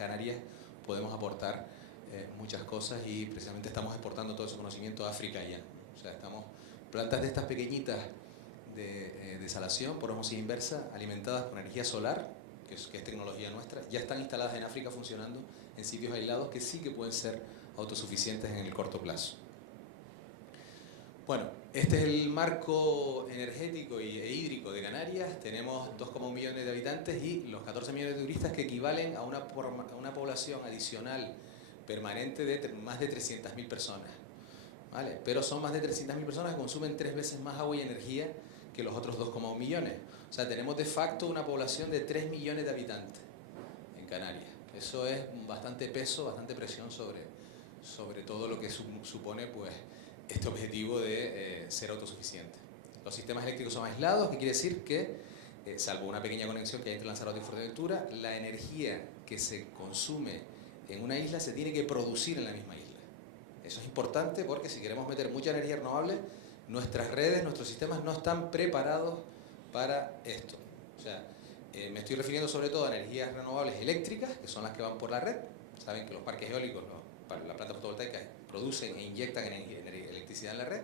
Canarias podemos aportar muchas cosas y precisamente estamos exportando todo ese conocimiento a África ya. O sea, plantas de estas pequeñitas de desalación por osmosis inversa, alimentadas con energía solar, que es tecnología nuestra, ya están instaladas en África funcionando en sitios aislados que sí que pueden ser autosuficientes en el corto plazo. Bueno, este es el marco energético e hídrico de Canarias. Tenemos 2,1 millones de habitantes y los 14 millones de turistas que equivalen a una población adicional permanente de más de 300.000 personas. ¿Vale? Pero son más de 300.000 personas que consumen 3 veces más agua y energía que los otros 2,1 millones. O sea, tenemos de facto una población de 3 millones de habitantes en Canarias. Eso es bastante peso, bastante presión sobre todo lo que supone pues, este objetivo de ser autosuficiente. Los sistemas eléctricos son aislados, que quiere decir que, salvo una pequeña conexión que hay entre Lanzarote y Fuerteventura, la energía que se consume en una isla se tiene que producir en la misma isla. Eso es importante porque si queremos meter mucha energía renovable, nuestras redes, nuestros sistemas no están preparados para esto. O sea, me estoy refiriendo sobre todo a energías renovables eléctricas, que son las que van por la red. Saben que los parques eólicos, las plantas fotovoltaicas, producen e inyectan electricidad en la red.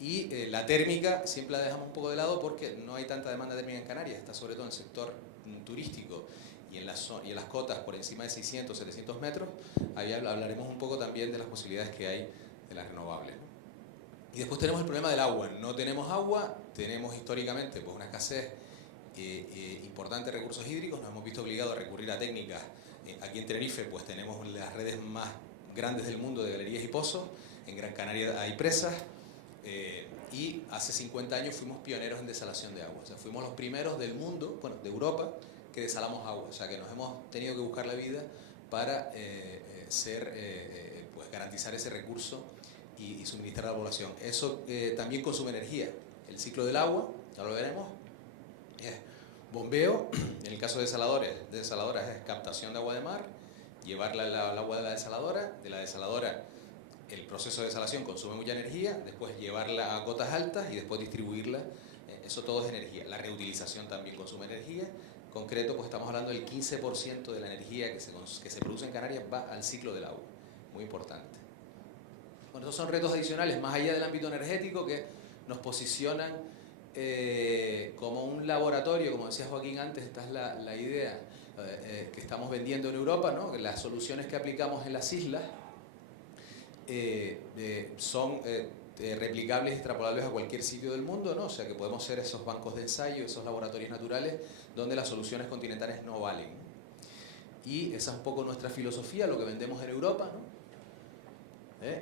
Y la térmica siempre la dejamos un poco de lado porque no hay tanta demanda térmica en Canarias, está sobre todo en el sector turístico y en las cotas por encima de 600, 700 metros. Ahí hablaremos un poco también de las posibilidades que hay de las renovables. Y después tenemos el problema del agua. No tenemos agua, tenemos históricamente pues, una escasez importante de recursos hídricos, nos hemos visto obligados a recurrir a técnicas. Aquí en Tenerife pues tenemos las redes más grandes del mundo de galerías y pozos, en Gran Canaria hay presas, y hace 50 años fuimos pioneros en desalación de agua. O sea, fuimos los primeros del mundo, bueno, de Europa, que desalamos agua. O sea, que nos hemos tenido que buscar la vida para pues garantizar ese recurso y suministrar a la población. Eso también consume energía. El ciclo del agua, ya lo veremos, es bombeo, en el caso de desaladoras es captación de agua de mar, llevarla al agua de la desaladora el proceso de desalación consume mucha energía, después llevarla a cotas altas y después distribuirla, eso todo es energía. La reutilización también consume energía. En concreto, pues estamos hablando del 15% de la energía que se produce en Canarias va al ciclo del agua, muy importante. Bueno, estos son retos adicionales, más allá del ámbito energético, que nos posicionan como un laboratorio, como decía Joaquín antes, esta es la idea que estamos vendiendo en Europa, ¿no? Que las soluciones que aplicamos en las islas son replicables y extrapolables a cualquier sitio del mundo, ¿no? O sea que podemos ser esos bancos de ensayo, esos laboratorios naturales donde las soluciones continentales no valen. Y esa es un poco nuestra filosofía, lo que vendemos en Europa, ¿no?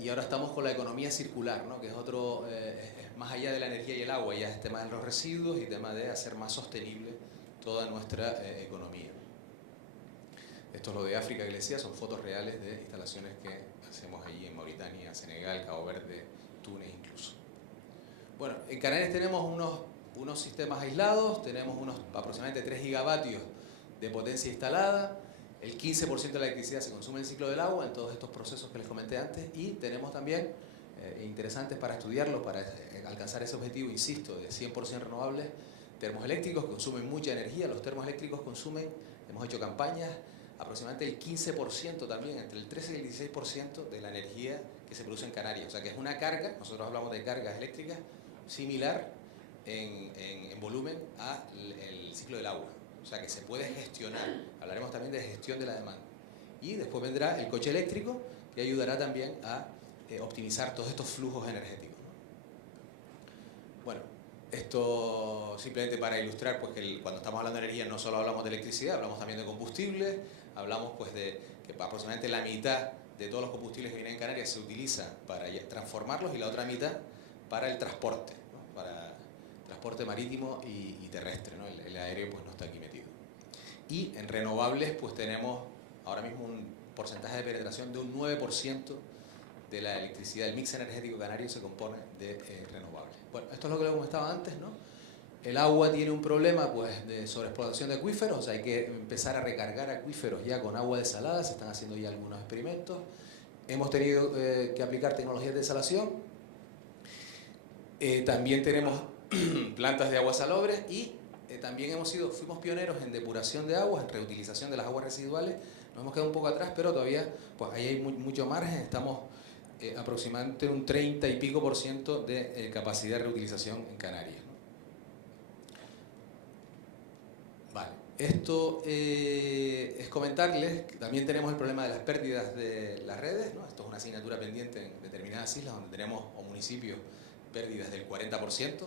Y ahora estamos con la economía circular, ¿no? Que es otro, es más allá de la energía y el agua, ya es tema de los residuos y tema de hacer más sostenible toda nuestra economía. Esto es lo de África que les decía, son fotos reales de instalaciones que hacemos allí en Mauritania, Senegal, Cabo Verde, Túnez incluso. Bueno, en Canarias tenemos unos sistemas aislados, tenemos aproximadamente 3 gigavatios de potencia instalada, el 15% de la electricidad se consume en el ciclo del agua, en todos estos procesos que les comenté antes, y tenemos también, interesantes para estudiarlo, para alcanzar ese objetivo, insisto, de 100% renovables, termoeléctricos que consumen mucha energía. Los termoeléctricos consumen, hemos hecho campañas, aproximadamente el 15% también, entre el 13 y el 16% de la energía que se produce en Canarias. O sea que es una carga, nosotros hablamos de cargas eléctricas, similar en volumen al ciclo del agua. O sea que se puede gestionar, hablaremos también de gestión de la demanda. Y después vendrá el coche eléctrico que ayudará también a optimizar todos estos flujos energéticos. Bueno, esto simplemente para ilustrar pues, que cuando estamos hablando de energía no solo hablamos de electricidad, hablamos también de combustibles, hablamos pues, de que aproximadamente la mitad de todos los combustibles que vienen en Canarias se utiliza para transformarlos y la otra mitad para el transporte, ¿no? Para transporte marítimo y terrestre, ¿no? El aéreo pues, no está aquí metido. Y en renovables pues tenemos ahora mismo un porcentaje de penetración de un 9% de la electricidad. El mix energético canario se compone de renovables. Bueno, esto es lo que les comentaba antes, ¿no? El agua tiene un problema pues, de sobreexplotación de acuíferos, o sea, hay que empezar a recargar acuíferos ya con agua desalada, se están haciendo ya algunos experimentos. Hemos tenido que aplicar tecnologías de desalación. También tenemos plantas de aguas salobres y también fuimos pioneros en depuración de aguas, en reutilización de las aguas residuales. Nos hemos quedado un poco atrás, pero todavía pues ahí hay mucho margen. Estamos aproximadamente un 30 y pico % de capacidad de reutilización en Canarias, ¿no? Vale. Esto es comentarles que también tenemos el problema de las pérdidas de las redes, ¿no? Esto es una asignatura pendiente en determinadas islas donde tenemos, o municipios, pérdidas del 40%.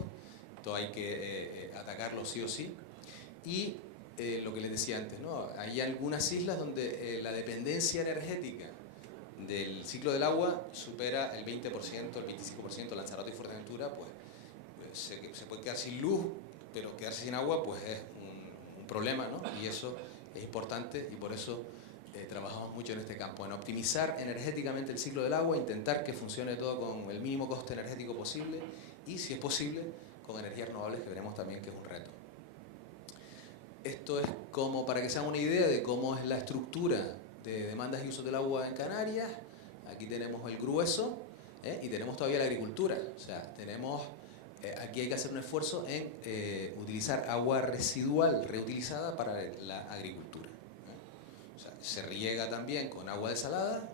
Esto hay que atacarlo sí o sí. Y lo que les decía antes, ¿no? Hay algunas islas donde la dependencia energética del ciclo del agua supera el 20%, el 25%. Lanzarote y Fuerteventura, pues se puede quedar sin luz, pero quedarse sin agua pues es un problema, ¿no? Y eso es importante y por eso trabajamos mucho en este campo, en optimizar energéticamente el ciclo del agua, intentar que funcione todo con el mínimo coste energético posible y, si es posible, con energías renovables, que veremos también que es un reto. Esto es como para que se hagan una idea de cómo es la estructura de demandas y usos del agua en Canarias. Aquí tenemos el grueso y tenemos todavía la agricultura. O sea, tenemos, aquí hay que hacer un esfuerzo en utilizar agua residual reutilizada para la agricultura. O sea, se riega también con agua desalada,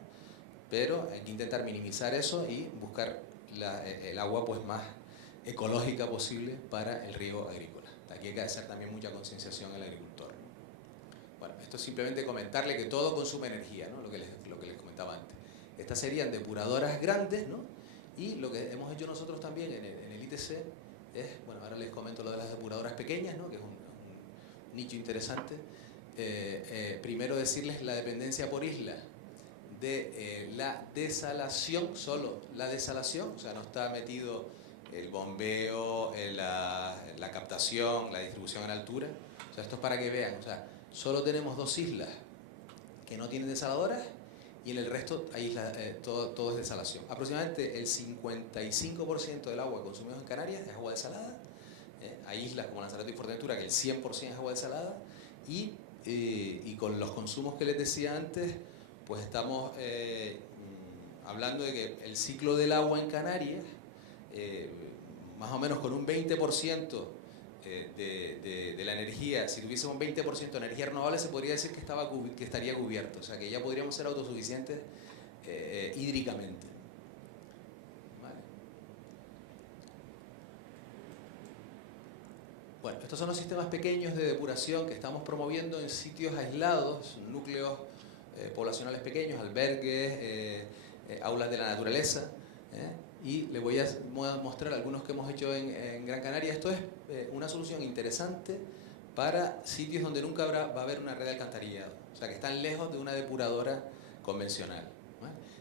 pero hay que intentar minimizar eso y buscar el agua pues más ecológica posible para el riego agrícola. Aquí hay que hacer también mucha concienciación en el agricultor. Bueno, esto es simplemente comentarle que todo consume energía, ¿no? Lo que les comentaba antes. Estas serían depuradoras grandes, ¿no? Y lo que hemos hecho nosotros también en el ITC es, bueno, ahora les comento lo de las depuradoras pequeñas, ¿no? Que es un nicho interesante. Primero decirles la dependencia por isla de la desalación, solo la desalación, o sea, no está metido el bombeo, la captación, la distribución en altura. O sea, esto es para que vean, o sea, solo tenemos 2 islas que no tienen desaladoras y en el resto hay islas, todo es desalación. Aproximadamente el 55% del agua que consumimos en Canarias es agua desalada. Hay islas como Lanzarote y Fuerteventura que el 100% es agua desalada y con los consumos que les decía antes, pues estamos hablando de que el ciclo del agua en Canarias, más o menos con un 20% de la energía, si tuviésemos un 20% de energía renovable, se podría decir que estaría cubierto, o sea que ya podríamos ser autosuficientes hídricamente. ¿Vale? Bueno, estos son los sistemas pequeños de depuración que estamos promoviendo en sitios aislados, núcleos poblacionales pequeños, albergues, aulas de la naturaleza. Y les voy a mostrar algunos que hemos hecho en Gran Canaria. Esto es una solución interesante para sitios donde nunca va a haber una red de alcantarillado, o sea que están lejos de una depuradora convencional.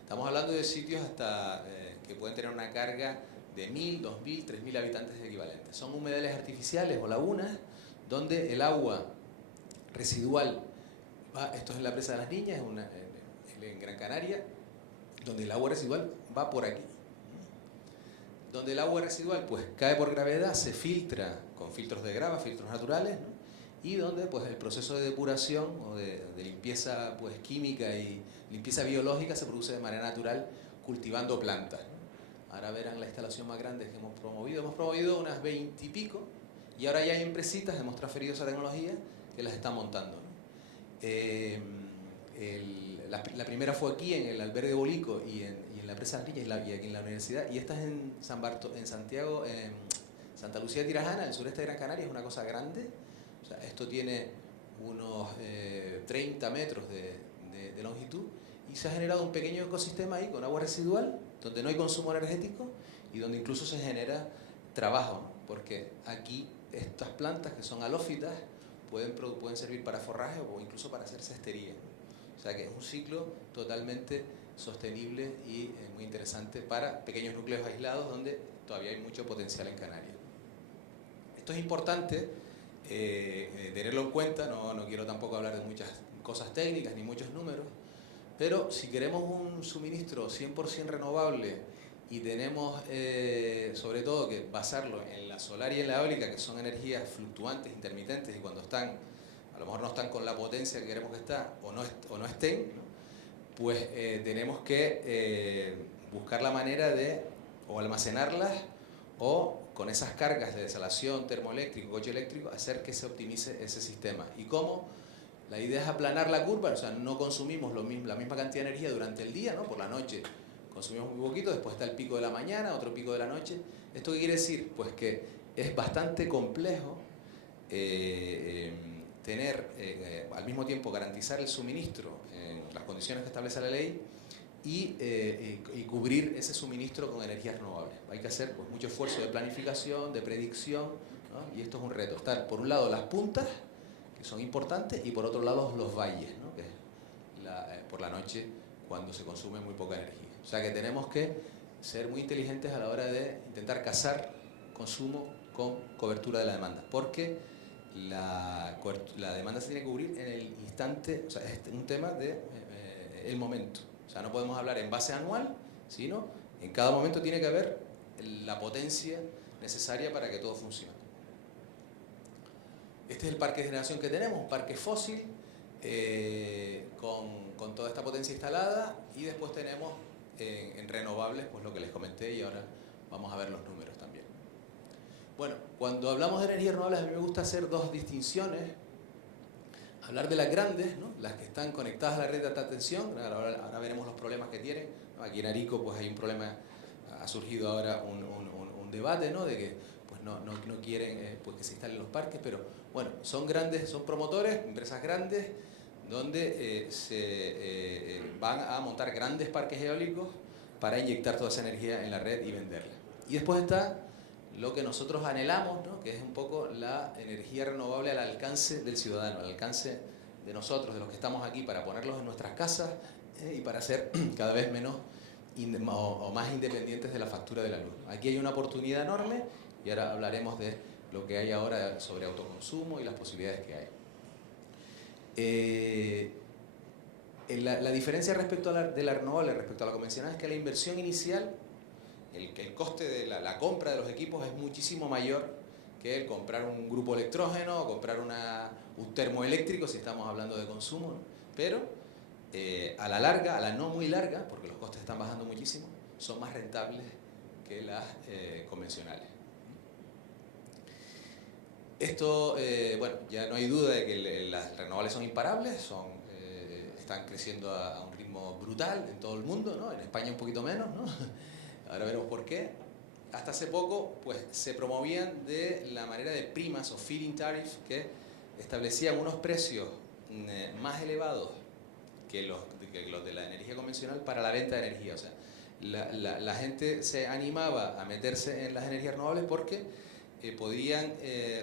Estamos hablando de sitios hasta que pueden tener una carga de 1.000, 2.000, 3.000 habitantes equivalentes. Son humedales artificiales o lagunas donde el agua residual va, esto es en la presa de las Niñas, en Gran Canaria, donde el agua residual va por aquí. Donde el agua residual pues cae por gravedad, se filtra con filtros de grava, filtros naturales, ¿no? Y donde pues el proceso de depuración o de limpieza pues química y limpieza biológica se produce de manera natural cultivando plantas, ¿no? Ahora verán la instalación más grande que hemos promovido unas 20 y pico y ahora ya hay empresitas, hemos transferido esa tecnología que las están montando, ¿no? La primera fue aquí en el albergue Bolico y en la presa de las Niñas y aquí en la universidad, y esta es en Santiago, en Santa Lucía de Tirajana, el sureste de Gran Canaria. Es una cosa grande, o sea, esto tiene unos 30 metros de longitud y se ha generado un pequeño ecosistema ahí con agua residual, donde no hay consumo energético y donde incluso se genera trabajo, ¿no? Porque aquí estas plantas que son halófitas pueden servir para forraje o incluso para hacer cestería. O sea que es un ciclo totalmente sostenible y muy interesante para pequeños núcleos aislados donde todavía hay mucho potencial en Canarias. Esto es importante tenerlo en cuenta, no quiero tampoco hablar de muchas cosas técnicas ni muchos números, pero si queremos un suministro 100% renovable y tenemos sobre todo que basarlo en la solar y en la eólica, que son energías fluctuantes, intermitentes, y cuando están, a lo mejor no están con la potencia que queremos que está o no estén, ¿no? Pues tenemos que buscar la manera de o almacenarlas o con esas cargas de desalación, termoeléctrico, coche eléctrico, hacer que se optimice ese sistema. ¿Y cómo? La idea es aplanar la curva, o sea, no consumimos la misma cantidad de energía durante el día, ¿no? Por la noche consumimos muy poquito, después está el pico de la mañana, otro pico de la noche. ¿Esto qué quiere decir? Pues que es bastante complejo al mismo tiempo garantizar el suministro en las condiciones que establece la ley y cubrir ese suministro con energías renovables. Hay que hacer pues, mucho esfuerzo de planificación, de predicción, ¿no? Y esto es un reto. Estar por un lado las puntas, que son importantes, y por otro lado los valles, ¿no? Que es por la noche cuando se consume muy poca energía. O sea que tenemos que ser muy inteligentes a la hora de intentar casar consumo con cobertura de la demanda, porque la demanda se tiene que cubrir en el instante, o sea, es un tema de el momento. O sea, no podemos hablar en base anual, sino en cada momento tiene que haber la potencia necesaria para que todo funcione. Este es el parque de generación que tenemos, un parque fósil con toda esta potencia instalada, y después tenemos en renovables pues lo que les comenté, y ahora vamos a ver los números también. Bueno, cuando hablamos de energías renovables a mí me gusta hacer dos distinciones. Hablar de las grandes, ¿no? Las que están conectadas a la red de alta tensión. Ahora veremos los problemas que tienen, ¿no? Aquí en Arico pues hay un problema, ha surgido ahora un debate, ¿no? De que pues no quieren pues que se instalen los parques, pero bueno, son grandes, son promotores, empresas grandes, donde se van a montar grandes parques eólicos para inyectar toda esa energía en la red y venderla. Y después está lo que nosotros anhelamos, ¿no? Que es un poco la energía renovable al alcance del ciudadano, al alcance de nosotros, de los que estamos aquí, para ponerlos en nuestras casas y para ser cada vez menos o más independientes de la factura de la luz. Aquí hay una oportunidad enorme, y ahora hablaremos de lo que hay ahora sobre autoconsumo y las posibilidades que hay. La diferencia respecto de la renovable respecto a la convencional es que la inversión inicial, el coste de la compra de los equipos es muchísimo mayor que el comprar un grupo electrógeno o comprar un termoeléctrico si estamos hablando de consumo, ¿no? Pero a la larga, a la no muy larga, porque los costes están bajando muchísimo, son más rentables que las convencionales. Esto, bueno, ya no hay duda de que las renovables son imparables, están creciendo a un ritmo brutal en todo el mundo, ¿no? En España un poquito menos, ¿no? Ahora veremos por qué. Hasta hace poco pues, se promovían de la manera de primas o feed-in tariff, que establecían unos precios más elevados que los de la energía convencional para la venta de energía. O sea, la gente se animaba a meterse en las energías renovables porque podían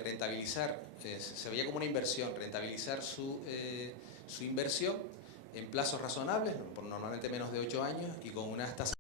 rentabilizar, se veía como una inversión, rentabilizar su inversión en plazos razonables, por normalmente menos de 8 años, y con unas tasas